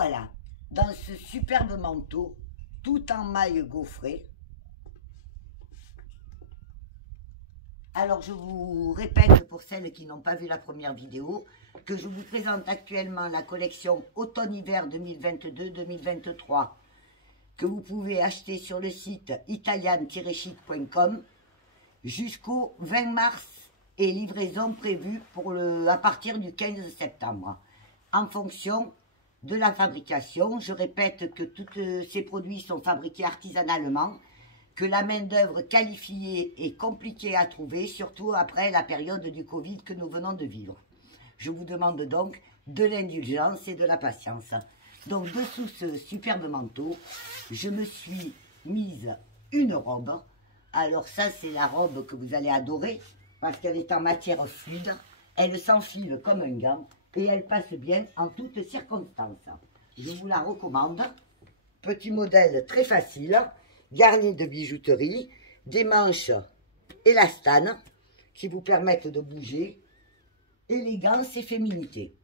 voilà, dans ce superbe manteau, tout en maille gaufrée. Alors je vous répète pour celles qui n'ont pas vu la première vidéo, que je vous présente actuellement la collection automne-hiver 2022-2023, que vous pouvez acheter sur le site italian-chic.com jusqu'au 20 mars et livraison prévue à partir du 15 septembre. En fonction de la fabrication, je répète que tous ces produits sont fabriqués artisanalement, que la main-d'œuvre qualifiée est compliquée à trouver, surtout après la période du Covid que nous venons de vivre. Je vous demande donc de l'indulgence et de la patience. Donc, dessous ce superbe manteau, je me suis mise une robe. Alors ça, c'est la robe que vous allez adorer, parce qu'elle est en matière fluide, elle s'enfile comme un gant, et elle passe bien en toutes circonstances. Je vous la recommande. Petit modèle très facile, garni de bijouterie, des manches élastanes qui vous permettent de bouger, élégance et féminité.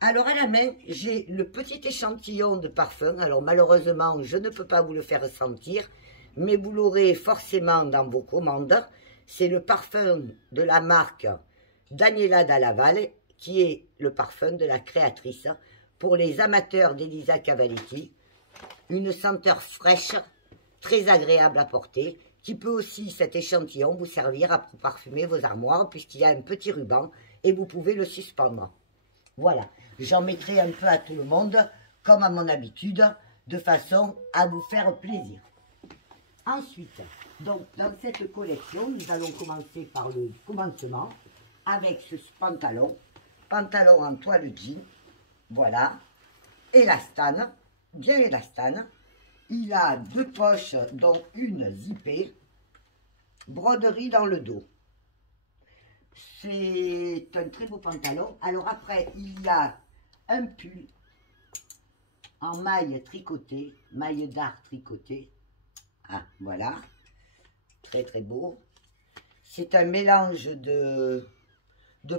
Alors à la main, j'ai le petit échantillon de parfum. Alors malheureusement, je ne peux pas vous le faire sentir, mais vous l'aurez forcément dans vos commandes. C'est le parfum de la marque Daniela Dalla Valle, qui est le parfum de la créatrice pour les amateurs d'Elisa Cavalletti. Une senteur fraîche, très agréable à porter, qui peut aussi, cet échantillon, vous servir à parfumer vos armoires, puisqu'il y a un petit ruban et vous pouvez le suspendre. Voilà, j'en mettrai un peu à tout le monde, comme à mon habitude, de façon à vous faire plaisir. Ensuite, donc, dans cette collection, nous allons commencer par le commencement, avec ce pantalon en toile jean, voilà, élastane, bien élastane. Il a deux poches, dont une zippée, broderie dans le dos. C'est un très beau pantalon. Alors après, il y a un pull en maille tricotée, maille d'art tricotée. Ah, voilà, très très beau. C'est un mélange de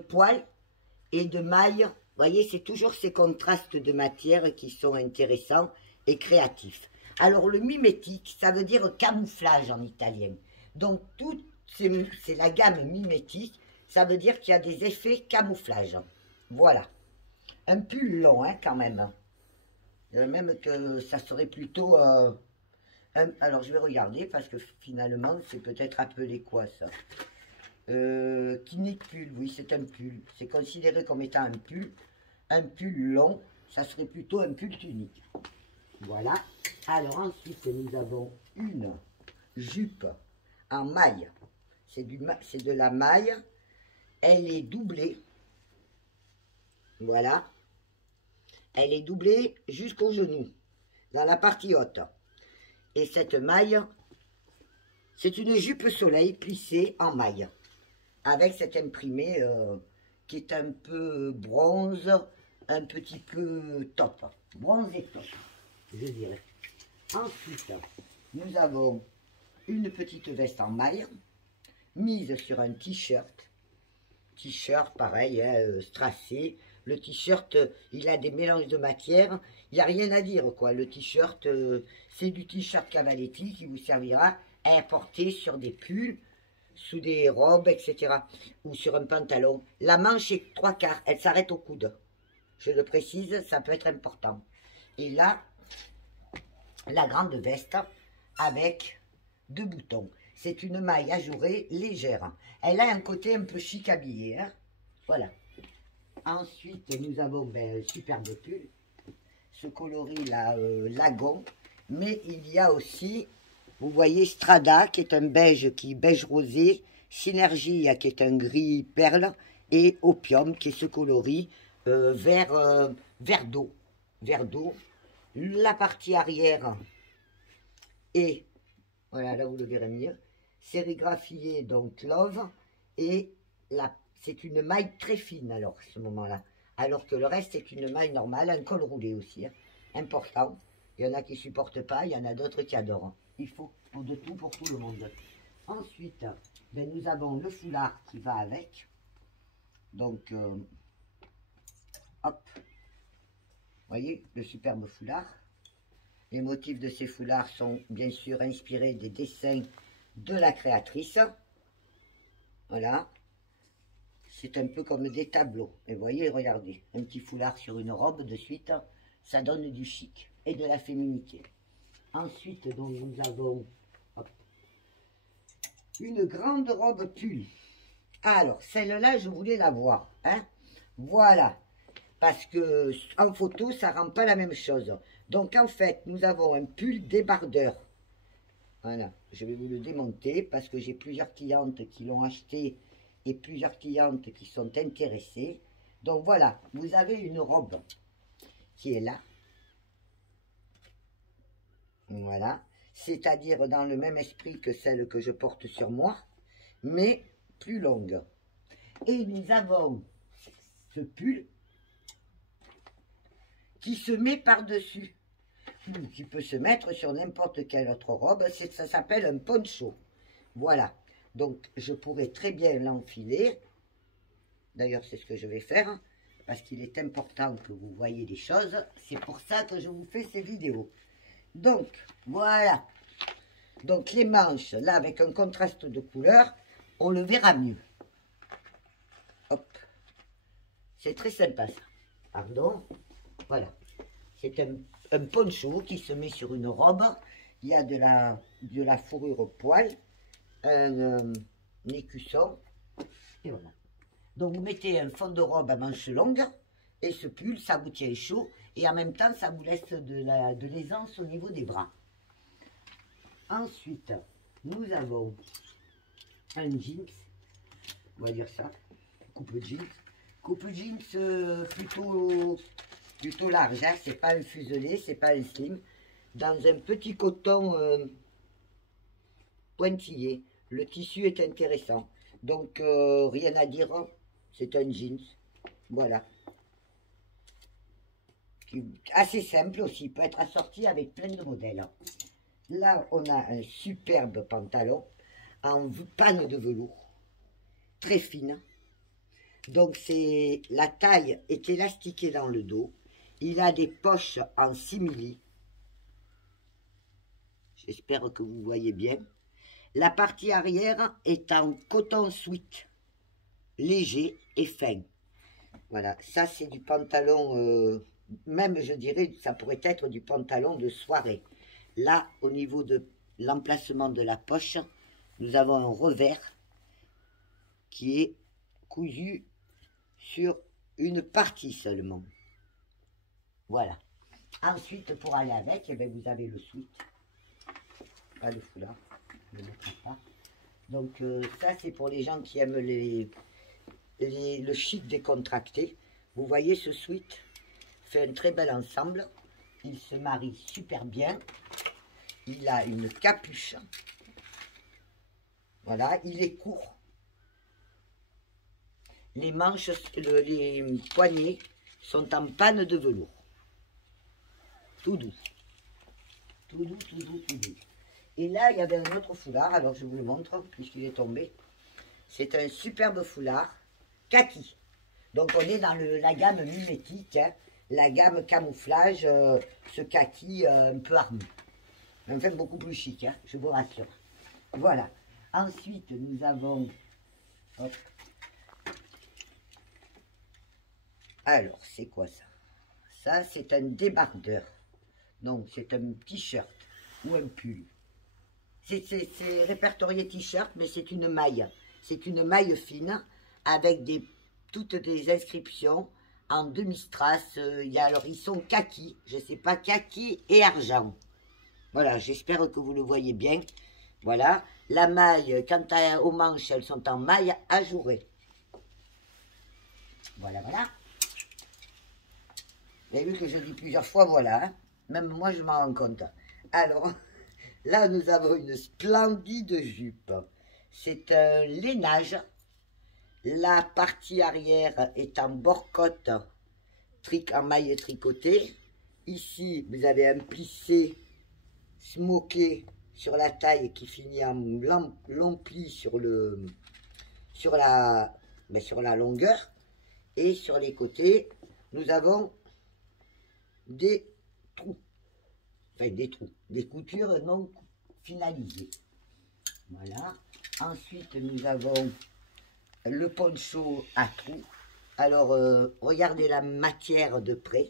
poils et de mailles. Vous voyez, c'est toujours ces contrastes de matière qui sont intéressants et créatifs. Alors, le mimétique, ça veut dire camouflage en italien. Donc, c'est la gamme mimétique. Ça veut dire qu'il y a des effets camouflage. Voilà. Un pull long, hein, quand même. Même que ça serait plutôt... alors, je vais regarder, parce que finalement, c'est peut-être appelé quoi, ça? Kinetic pull, oui, c'est un pull. C'est considéré comme étant un pull. Un pull long, ça serait plutôt un pull tunique. Voilà. Alors ensuite, nous avons une jupe en maille. C'est de la maille. Elle est doublée. Voilà. Elle est doublée jusqu'au genou, dans la partie haute. Et cette maille, c'est une jupe soleil plissée en maille, avec cet imprimé qui est un peu bronze, un petit peu top. Bronze et top, je dirais. Ensuite, nous avons une petite veste en maille, mise sur un t-shirt. T-shirt, pareil, hein, strassé. Le t-shirt, il a des mélanges de matière. Il n'y a rien à dire, quoi. Le t-shirt, c'est du t-shirt Cavalletti qui vous servira à porter sur des pulls, sous des robes, etc. Ou sur un pantalon. La manche est 3/4, elle s'arrête au coude. Je le précise, ça peut être important. Et là, la grande veste avec 2 boutons. C'est une maille ajourée légère. Elle a un côté un peu chic habillé. Hein, voilà. Ensuite, nous avons un superbe pull. Ce coloris là, lagon. Mais il y a aussi, vous voyez, Strada, qui est un beige, beige rosé. Synergie, qui est un gris perle. Et Opium, qui est ce coloris vert d'eau. Vert d'eau. La partie arrière est, voilà, là vous le verrez mieux, sérigraphié, donc Love, et c'est une maille très fine alors, à ce moment-là, alors que le reste est une maille normale, un col roulé aussi, hein, important. Il y en a qui ne supportent pas, il y en a d'autres qui adorent. Hein. Il faut de tout pour tout le monde. Ensuite, ben, nous avons le foulard qui va avec, donc, hop, voyez, le superbe foulard. Les motifs de ces foulards sont bien sûr inspirés des dessins de la créatrice. Voilà. C'est un peu comme des tableaux. Et vous voyez, regardez, un petit foulard sur une robe de suite, ça donne du chic et de la féminité. Ensuite, donc, nous avons hop, une grande robe pull. Alors, celle-là, je voulais la voir. Hein? Voilà. Parce que en photo, ça ne rend pas la même chose. Donc, en fait, nous avons un pull débardeur. Voilà. Je vais vous le démonter parce que j'ai plusieurs clientes qui l'ont acheté et plusieurs clientes qui sont intéressées. Donc, voilà. Vous avez une robe qui est là. Voilà. C'est-à-dire dans le même esprit que celle que je porte sur moi, mais plus longue. Et nous avons ce pull qui se met par-dessus, ou qui peut se mettre sur n'importe quelle autre robe. Ça s'appelle un poncho. Voilà. Donc, je pourrais très bien l'enfiler. D'ailleurs, c'est ce que je vais faire, parce qu'il est important que vous voyez les choses. C'est pour ça que je vous fais ces vidéos. Donc, voilà. Donc, les manches, là, avec un contraste de couleur, on le verra mieux. Hop. C'est très sympa, ça. Pardon. Voilà. C'est un poncho qui se met sur une robe. Il y a de la fourrure poil, un écusson. Et voilà. Donc, vous mettez un fond de robe à manches longues. Et ce pull, ça vous tient chaud. Et en même temps, ça vous laisse de l'aisance au niveau des bras. Ensuite, nous avons un jeans. On va dire ça. Coupe jeans. Coupe jeans plutôt large. Hein. C'est pas un fuselé, c'est pas un slim. Dans un petit coton pointillé. Le tissu est intéressant. Donc, rien à dire. C'est un jeans. Voilà. Assez simple aussi, peut être assorti avec plein de modèles. Là, on a un superbe pantalon en panne de velours, très fine. Donc, la taille est élastiquée dans le dos. Il a des poches en simili. J'espère que vous voyez bien. La partie arrière est en coton sweat, léger et fin. Voilà, ça c'est du pantalon... même je dirais ça pourrait être du pantalon de soirée. Là au niveau de l'emplacement de la poche, nous avons un revers qui est cousu sur une partie seulement. Voilà. Ensuite, pour aller avec, eh bien, vous avez le sweat, pas le foulard, je ne le mettrai pas. Donc ça c'est pour les gens qui aiment le chic décontracté. Vous voyez, ce sweat fait un très bel ensemble. Il se marie super bien. Il a une capuche. Voilà, il est court. Les manches, les poignets sont en panne de velours. Tout doux. Tout doux, tout doux, tout doux. Et là, il y avait un autre foulard. Alors, je vous le montre, puisqu'il est tombé. C'est un superbe foulard kaki. Donc, on est dans la gamme mimétique, hein, la gamme camouflage, ce kaki un peu armé. Enfin, beaucoup plus chic, hein, je vous rassure. Voilà. Ensuite, nous avons... Hop. Alors, c'est quoi ça? Ça, c'est un débardeur. Donc, c'est un t-shirt ou un pull. C'est répertorié t-shirt, mais c'est une maille. C'est une maille fine avec toutes des inscriptions en demi-strass. Alors, ils sont kaki. Je ne sais pas, kaki et argent. Voilà, j'espère que vous le voyez bien. Voilà. La maille, quant aux manches, elles sont en maille ajourée. Voilà, voilà. Vous avez vu que je dis plusieurs fois, voilà. Hein. Même moi, je m'en rends compte. Alors, là, nous avons une splendide jupe. C'est un lainage. La partie arrière est en bord-côte, en maille tricotée. Ici, vous avez un plissé smoké sur la taille qui finit en long pli sur la longueur. Et sur les côtés, nous avons des trous. Enfin, des trous. Des coutures non finalisées. Voilà. Ensuite, nous avons le poncho à trous. Alors, regardez la matière de près.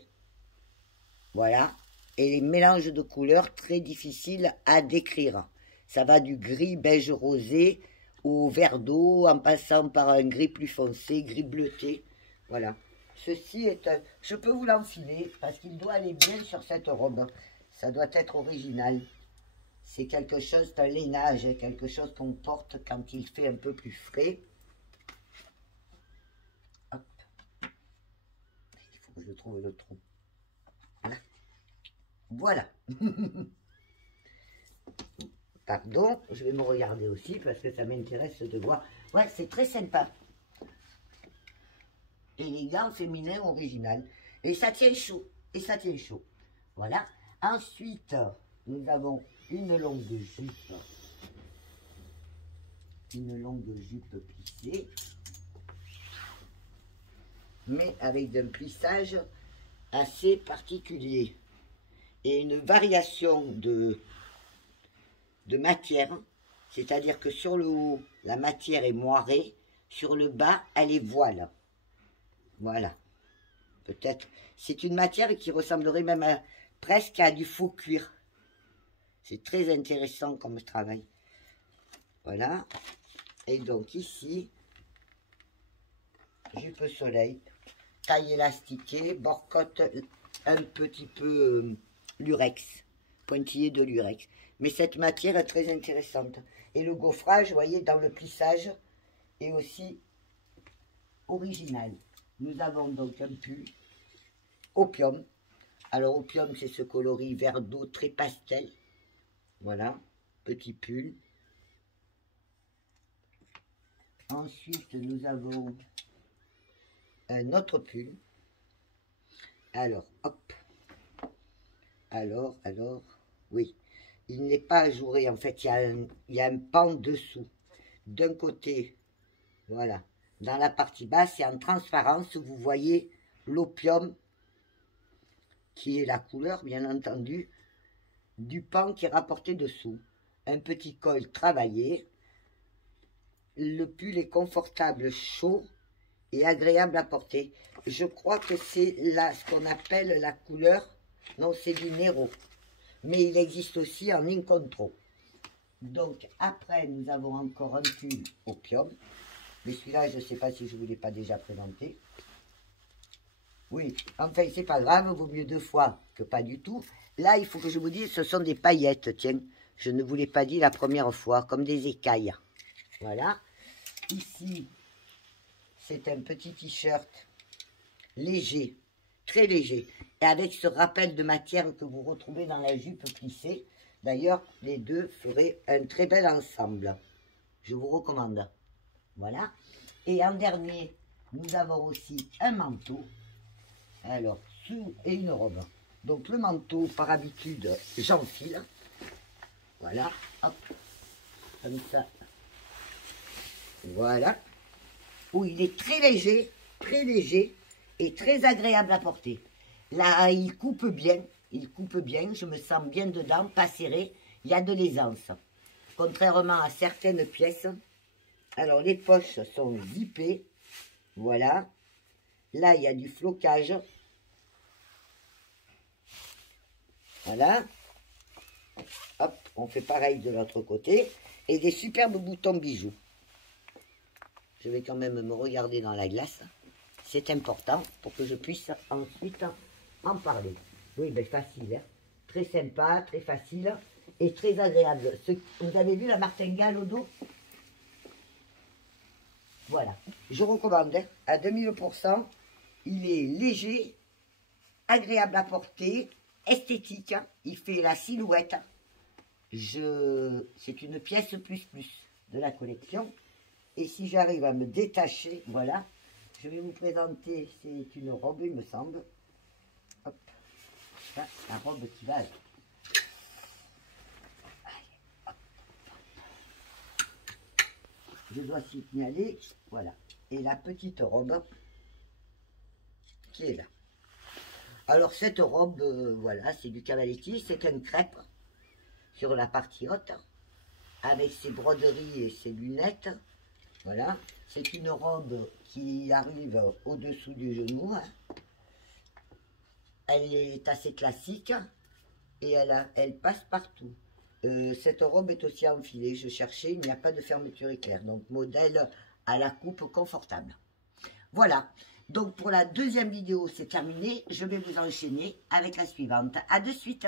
Voilà. Et les mélanges de couleurs très difficiles à décrire. Ça va du gris beige rosé au vert d'eau, en passant par un gris plus foncé, gris bleuté. Voilà. Ceci est un... Je peux vous l'enfiler parce qu'il doit aller bien sur cette robe. Ça doit être original. C'est quelque chose d'un lainage, quelque chose qu'on porte quand il fait un peu plus frais. Hop. Il faut que je trouve le trou. Voilà. Voilà. Pardon, je vais me regarder aussi parce que ça m'intéresse de voir. Ouais, c'est très sympa. Élégant, féminin, original. Et ça tient chaud. Et ça tient chaud. Voilà. Ensuite, nous avons une longue jupe. Une longue jupe plissée. Mais avec un plissage assez particulier. Et une variation de matière. C'est-à-dire que sur le haut, la matière est moirée. Sur le bas, elle est voile. Voilà. Peut-être. C'est une matière qui ressemblerait même presque à du faux cuir. C'est très intéressant comme travail. Voilà. Et donc ici, jupe soleil, taille élastiquée, bord-côte un petit peu lurex, pointillé de lurex. Mais cette matière est très intéressante. Et le gaufrage, vous voyez, dans le plissage, est aussi original. Nous avons donc un pull opium. Alors opium, c'est ce coloris vert d'eau très pastel. Voilà, petit pull. Ensuite, nous avons un autre pull. Alors, hop. Alors, oui. Il n'est pas ajouré, en fait, il y a un pan dessous. D'un côté, voilà. Dans la partie basse, c'est en transparence, vous voyez l'opium, qui est la couleur, bien entendu, du pan qui est rapporté dessous. Un petit col travaillé. Le pull est confortable, chaud et agréable à porter. Je crois que c'est ce qu'on appelle la couleur, non, c'est du Nero. Mais il existe aussi en incontro. Donc après, nous avons encore un pull opium. Mais celui-là, je ne sais pas si je ne vous l'ai pas déjà présenté. Oui, enfin, c'est pas grave, vaut mieux 2 fois que pas du tout. Là, il faut que je vous dise, ce sont des paillettes, tiens. Je ne vous l'ai pas dit la première fois, comme des écailles. Voilà. Ici, c'est un petit t-shirt léger, très léger. Et avec ce rappel de matière que vous retrouvez dans la jupe plissée. D'ailleurs, les deux feraient un très bel ensemble. Je vous recommande. Voilà. Et en dernier, nous avons aussi un manteau. Alors, sous et une robe. Donc le manteau, par habitude, j'enfile. Voilà. Hop. Comme ça. Voilà. Où il est très léger et très agréable à porter. Là, il coupe bien. Il coupe bien. Je me sens bien dedans, pas serré. Il y a de l'aisance. Contrairement à certaines pièces. Alors, les poches sont zippées. Voilà. Là, il y a du flocage. Voilà. Hop, on fait pareil de l'autre côté. Et des superbes boutons bijoux. Je vais quand même me regarder dans la glace. C'est important pour que je puisse ensuite en parler. Oui, ben facile. Hein. Très sympa, très facile et très agréable. Vous avez vu la martingale au dos? Voilà. Je recommande hein, à 2000%. Il est léger, agréable à porter, esthétique. Hein. Il fait la silhouette. C'est une pièce plus de la collection. Et si j'arrive à me détacher, voilà, je vais vous présenter, c'est une robe, il me semble. Hop, ça, la robe qui va. Allez, hop. Je dois signaler, voilà. Et la petite robe qui est là. Alors cette robe, voilà, c'est du cavaletti, c'est un crêpe sur la partie haute, avec ses broderies et ses lunettes. Voilà, c'est une robe qui arrive au-dessous du genou. Hein. Elle est assez classique et elle passe partout. Cette robe est aussi enfilée, je cherchais, il n'y a pas de fermeture éclair. Donc modèle à la coupe confortable. Voilà, donc pour la deuxième vidéo, c'est terminé. Je vais vous enchaîner avec la suivante. À de suite.